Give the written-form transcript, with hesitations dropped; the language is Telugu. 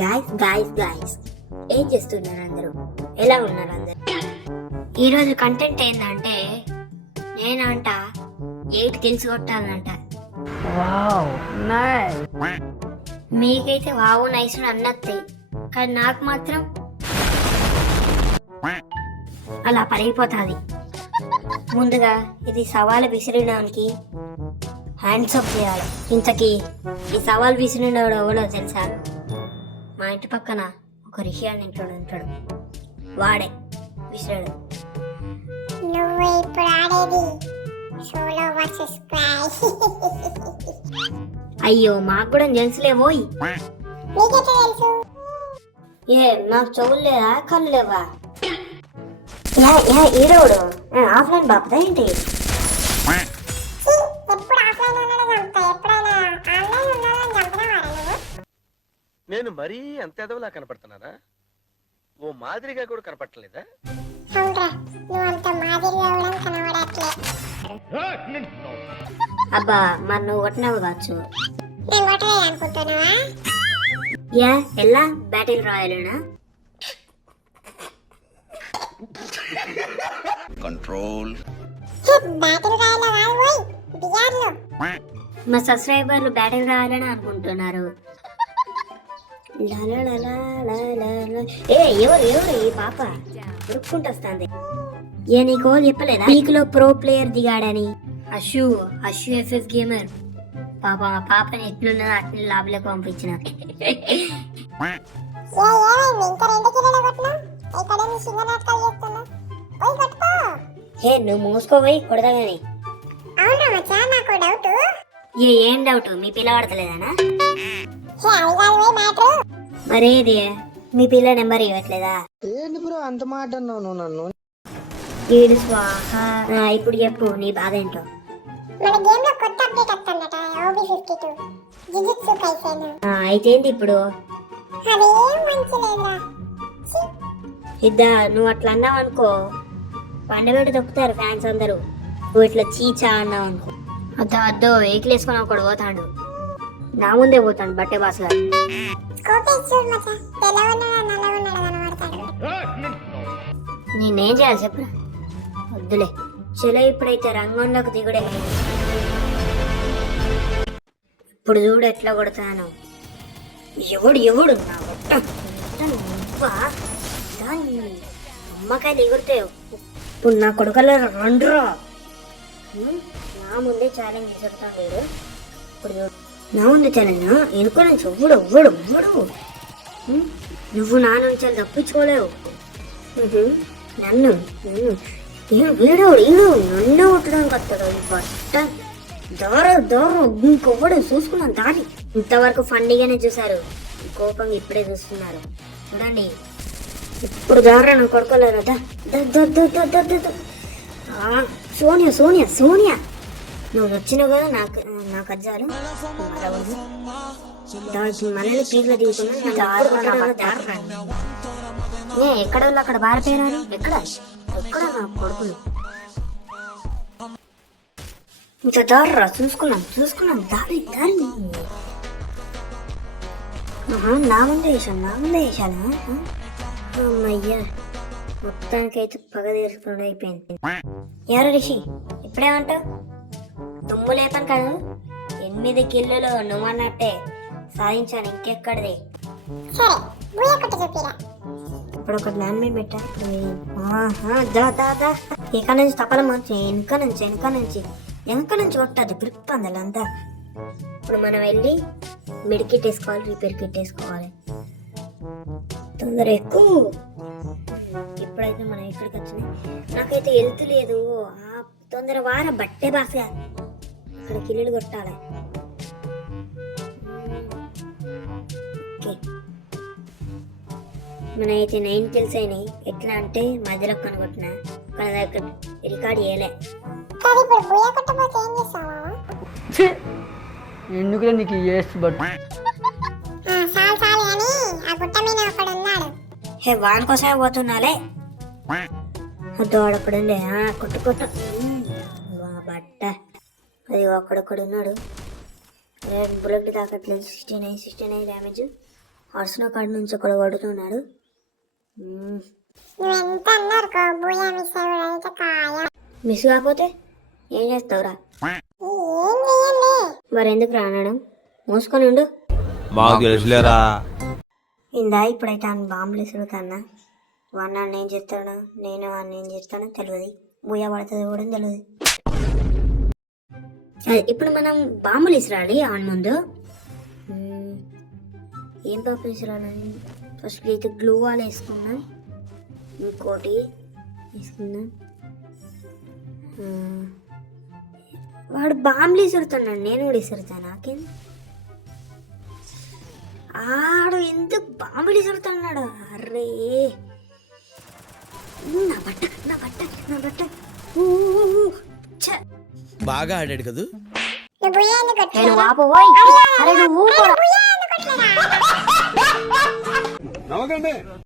గాయస్ ఏం చేస్తున్నారు అందరూ? ఎలా ఉన్నారు అందరు? ఈరోజు కంటెంట్ ఏంటంటే నేనంట 8 కిల్స్ కొట్టాలంట. మీకైతే వావు నైస్ అన్నత్తాయి, కానీ నాకు మాత్రం అలా పరిగిపోతుంది. ముందుగా ఇది సవాలు విసిరడానికి హ్యాండ్స్ అప్ చేయాలి. ఇంతకీ ఈ సవాల్ విసిరినవాడు ఎవడో తెలుసా? మా ఇంటి పక్కన ఒక రిషి అని ఇంట్లో ఉంటాడు, వాడే విసిరాడు. నువ్వు ఇప్పుడు ఆడేది సోలో వర్సెస్ స్క్వాడ్. అయ్యో మాకు కూడా తెలుసులే పోయి. నీకెట్లా తెలుసు? ఏ నాకు చెవులు లేదా కళ్ళు లేవా? ఈడవుడు ఆఫ్లైన్ బాపుదా ఏంటి? ఎప్పుడు ఆఫ్లైన్ ఉన్నాడో చంపుతా, ఎప్పుడైనా ఆన్లైన్ ఉన్నాడని చంపినా వాడా? నేను మరీ అంత ఎదవలా కనపడుతున్నానా? ఓ మాదిరిగా కూడా కనపడలేదా? అవునరా, నువ్వు అంత మాదిరిగా కూడా కనబడట్లే. అబ్బా మరి నువ్వు కొట్టినావు కావచ్చు. నేను కొట్టలేదు అనుకుంటున్నావా? ఎలా బ్యాటిల్ రాయలేనా? కంట్రోల్ బ్యాటిల్ రాయలో కాదు పోయి బిఆర్లో. మా సబ్స్క్రైబర్లు బ్యాటిల్ రాయాలని అనుకుంటున్నారు. ఏ ఎవరు ఈ పాప ఉరుక్కుంటూ వస్తుంది. ఏ నీకో చెప్పలేదా పీక్ లో ప్రో ప్లేయర్ దిగాడని? అషు ఎఫ్ఎఫ్ గేమర్ పాపని ఎట్లున్నదో అట్లా లాభలకు పంపించిన. ఏమైంది ఇంకా 2 కిలోలు కొట్టినా? ఇక్కడ నీ చిన్న నాటకాలు చేస్తున్నా. పోయి కొట్టుకో. హే నువ్వు మూసుకోపోయి కొడదా గాని. అవునా మచ్చా, నాకు డౌట్. ఏం డౌట్? మీ పిల్ల పడతలేదనా? హే అది కాదు పోయి మ్యాటర్. మరేది మీ పిల్ల నెంబర్ ఇవ్వట్లేదా? ఏంటి బ్రో అంత మాట అన్నావు నన్ను? ఈడు స్వాహ. ఇప్పుడు చెప్పు నీ బాధ ఏంటో. మన గేమ్ లో కొత్త అప్డేట్ వస్తుందట, OB52 జుజుత్సు కైసెన్. అయితే ఏంది ఇప్పుడు? అదేం మంచి లేదురా. ఇద్దా నువ్వు అట్లా అన్నావు అనుకో, పండబెట్టి దొక్కుతారు ఫ్యాన్స్ అందరూ. నువ్వు ఇట్లా చీచా అన్నావు అనుకో, అద్దో వెహికల్ వేసుకొని ఒకడు పోతాడు, నా ముందే పోతాడు బట్టే బాస్ గారు. స్కోప్ చూడు మచ్చా, తెల్లవన్నాడా నల్లవన్నాడా కనబడతాడు. నేనేం చేయాలి చెప్పరా? వద్దులే చలో, ఇప్పుడైతే రంగంలోకి దిగుడే. ఇప్పుడు చూడు ఎట్లా కొడతాను. ఎవడు నా అమ్మకాయలు ఎగురుతావు. ఇప్పుడు నా కొడుకల్లో రండ్రా. నా ముందే ఛాలెంజ్ చేస్తాను లేడు. ఇప్పుడు చూడు నా ముందే ఛాలెంజ్. ఎనుకో నుంచి ఎవ్వడు నువ్వు నా నుంచి తప్పించుకోలేవు. నన్ను వీడు నన్ను కొట్టడానికి వస్తాడు. బట్ట దారు ఇంకొవ్వడు చూసుకున్నాను దారి. ఇంతవరకు ఫండిగానే చూసారు, కోపంగా ఇప్పుడే చూస్తున్నారు. చూడండి ఇప్పుడు దారా నాకు కొడుకోలేరు. సోనియా నువ్వు వచ్చినావు కదా, నాకు అజ్జాలు మనల్ని పీకులు తీసుకున్నా. ఎక్కడ అక్కడ బారిపోయినారు. ఎక్కడ నా కొడుకులు ఇంకా దారా చూసుకున్నాం దారి నా ముందే వేసాను. అమ్మయ్యా మొత్తానికైతే పగ తీర్చుకుండా అయిపోయింది. ఎవరు రిషి ఇప్పుడేమంటావు? దుమ్ము లేపని కాదు, 8 కిలోలు నువ్వన్నట్టే సాధించాను. ఇంకెక్కడిది? సరే బుయ్య కొట్టి చూపిరా. ఇప్పుడు ఒక ల్యాండ్ మీద పెట్టా. ఇక్కడ నుంచి తపల మార్చి వెనక నుంచి కొట్టదు గ్రిప్ అందలంతా. ఇప్పుడు మనం వెళ్ళి మిడ్ కిట్ వేసుకోవాలి, రిపేర్ కిట్ వేసుకోవాలి. తొందర ఎక్కువ. ఇప్పుడైతే మనం ఇక్కడికి వచ్చినాయి. నాకైతే హెల్త్ లేదు. తొందర బట్టే బాసగా ఇక్కడ కిల్లులు కొట్టాలి. ఓకే మనైతే 9 కిల్స్ అయినాయి. ఎట్లా అంటే మధ్యలో కనుగొట్టిన మన దగ్గర రికార్డ్ చేయలే. ఎందుకులే నీకు చేసి బట్ హే వాన్ కోసమే పోతున్నాలే. దోడపడండి కొట్టు బట్ట. అది ఒక్కడొక్కడు ఉన్నాడు. బుల్లెట్ తాకట్లేదు. 69 డ్యామేజ్. అర్సన కాడ నుంచి ఒకడు కొడుతున్నాడు. నువ్వు ఎంత అన్నారు బూయా మిస్ అయితే కాయ మిస్ కాకపోతే ఏం చేస్తావురా? ఏం చెయ్యండి. మరి ఎందుకు రానడం? మోసుకొని ఉండు. మాకు తెలుసులేరా. ఇందా ఇప్పుడైతే ఆయన బాంబులు ఇసురుతానా? వాడు నన్ను ఏం చేస్తాడు, నేను వాడిని ఏం చేస్తానో తెలియదు. బుయ్య పడుతుంది కూడా తెలియదు. ఇప్పుడు మనం బాంబులు ఇసురాలి ఆన్ ముందు. ఏం బాంబులు ఇసురాలని? ఫస్ట్ అయితే గ్లూ వాల్ వేసుకున్నాం. ఇంకోటి వేసుకుందాం. వాడు బాంబులు ఇసురుతున్నాడు, నేను కూడా ఇసురుతాను. నాకేం ఆడు ఎందుకు బాంబులు ఇసురుతున్నాడు? అర్రే నా బట్ట నా బట్ట నా బట్ట. బాగా ఆడాడు కదా. నువ్వు బూయా ఎందుకు నేను కొట్టలేదా? వాపోయ్. అరే నువ్వు కూడా బూయా ఎందుకు కొట్టలేదా?